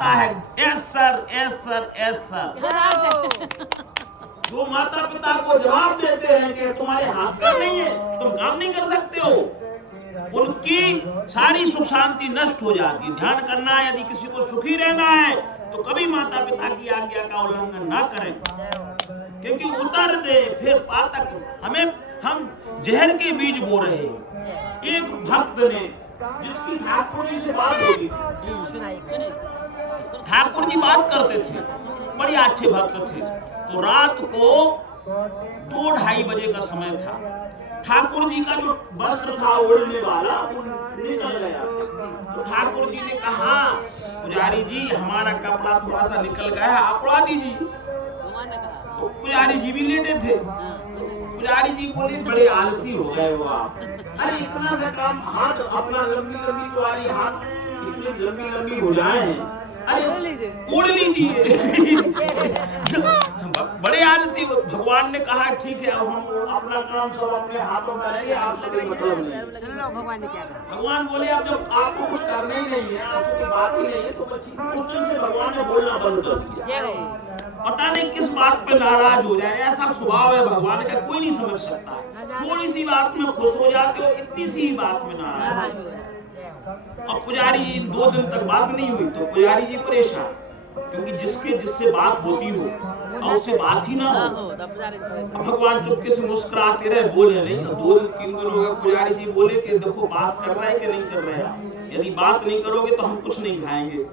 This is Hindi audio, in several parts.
आता है yes sir yes sir yes sir. जो माता पिता को जवाब देते हैं कि तुम्हारे हाथ में नहीं है, तुम काम नहीं कर सकते हो, उनकी सारी सुख शांति नष्ट हो जाती है। ध्यान करना है, यदि किसी को सुखी रहना है तो कभी माता पिता की आज्ञा का उल्लंघन ना करें, क्योंकि उतर दे फिर पातक। हम जहर के बीज बो रहे हैं। एक भक्त ने, जिसकी ठाकुर जी से बात हो गई, ठाकुर जी बात करते थे, बड़े अच्छे भक्त थे। तो रात को 2-2:30 बजे का समय था। ठाकुर जी का जो वस्त्र था ओढ़ने वाला वो निकल गया। तो ठाकुर जी ने कहा, पुजारी जी हमारा कपड़ा थोड़ा सा निकल गया, आप उड़ा दीजिए। तो पुजारी जी भी लेटे थे। पुजारी जी बोले, बड़े आलसी हो गए हो आप। अरे इतना सा काम, हाथ अपना लंबी लंबी तुम्हारी हाथ इतनी लंबी लंबी हो जाए, अरे ओढ़ लीजिए। बड़े आलसी। भगवान ने कहा ठीक है, अब हम अपना काम सब अपने हाथों में करेंगे, आपको कोई मतलब नहीं। भगवान ने क्या कहा? भगवान बोले, अब जब आपको कुछ करना ही नहीं है, आपसे कोई बात ही नहीं है, तो उस दिन से भगवान ने बोलना बंद कर दिया। पता नहीं किस बात पे नाराज हो जाए, ऐसा स्वभाव है भगवान का, कोई नहीं समझ सकता। थोड़ी सी बात में खुश हो जाते हो, इतनी सी बात में नाराज हो जाते। अब पुजारी 2 दिन तक बात नहीं हुई तो पुजारी जी परेशान, क्योंकि जिससे बात होती हो और उससे बात ही ना हो। भगवान चुपके से मुस्कुराते रहे, बोले नहीं। 2-3 दिन हो गए, पुजारी जी बोले कि देखो बात कर रहा है कि नहीं कर रहा है, यदि बात नहीं करोगे तो हम कुछ नहीं खाएंगे।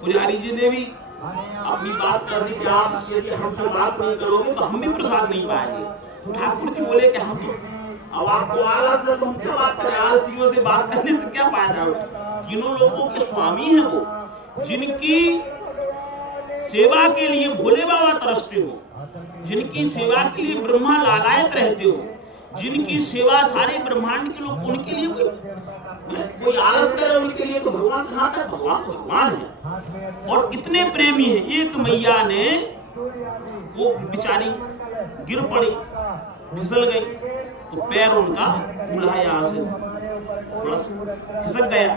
पुजारी जी ने भी अपनी बात कर दी कि आप यदि हमसे बात नहीं करोगे तो हम भी प्रसाद नहीं पाएंगे। तो ठाकुर जी बोले कि हम तो, अब आपको आलस है, तुम क्या बात करें, आलसियों से बात करने से क्या फायदा है। तीनों लोगों के स्वामी हैं वो, जिनकी सेवा के लिए भोले बाबा तरसते हो, जिनकी सेवा के लिए ब्रह्मा लालायत रहते हो, जिनकी सेवा सारे ब्रह्मांड के लोग, उनके लिए कोई आलस करे उनके लिए तो भगवान कहाँ तक, भगवान तो भगवान है और इतने प्रेमी है। एक मैया ने, वो बेचारी गिर पड़ी, फिसल गई, तो पैर उनका फूला यहाँ से थोड़ा खिसक गया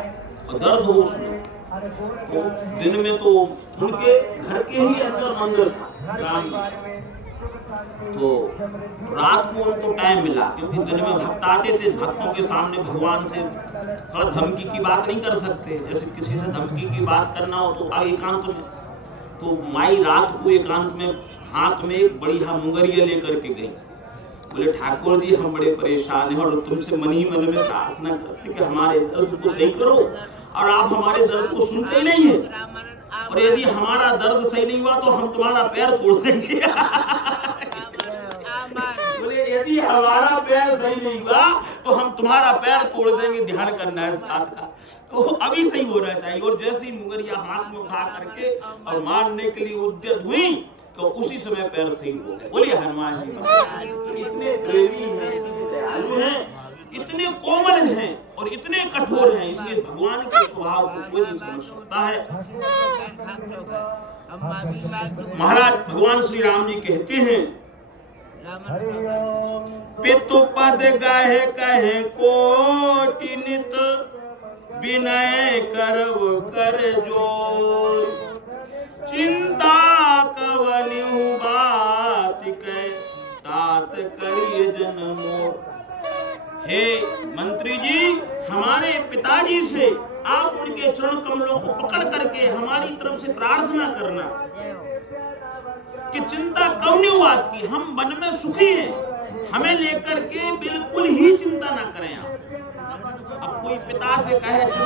और दर्द हो उसमें। तो दिन में तो उनके घर के ही अंदर मंदिर था राम जी, तो रात को उनको टाइम मिला, क्योंकि दिन में भक्त आते थे, भक्तों के सामने भगवान से थोड़ा धमकी की बात नहीं कर सकते, जैसे किसी से धमकी की बात करना हो तो एकांत में। तो माई रात को एकांत में हाथ में एक बढ़िया मुंगरिया लेकर के गई। बोले, ठाकुर जी हम बड़े परेशान हैं और तुमसे मन ही मन में प्रार्थना करते कि हमारे दर्द को सही करो, और आप हमारे दर्द को सुनते ही नहीं है, और यदि हमारा दर्द सही नहीं हुआ तो हम तुम्हारा पैर तोड़ देंगे। बोले, यदि हमारा पैर सही नहीं हुआ तो हम तुम्हारा पैर तोड़ देंगे, ध्यान करना है इस बात का, तो अभी सही होना चाहिए। और जैसे ही मुंगरिया हाथ में उठा करके और मारने के लिए उद्यत हुई तो उसी समय पैर सही हो गए। बोलिए हनुमान जी महाराज। इतने प्रेमी हैं, इतने दयालु हैं, इतने कोमल हैं और इतने कठोर हैं, इसलिए भगवान के स्वभाव को कोई नहीं समझ सकता है। महाराज भगवान श्री राम जी कहते हैं, पितु पद गाहे कहे कोटि नित, विनय करव कर जोर, चिंता कवन्यु बात कह, तात करिए जन मोर। हे मंत्री जी, हमारे पिताजी से आप उनके चरण कमलों को पकड़ करके हमारी तरफ से प्रार्थना करना कि चिंता कवन्यु बात की, हम मन में सुखी हैं, हमें लेकर के बिल्कुल ही चिंता ना करें आप। अब कोई पिता से कहे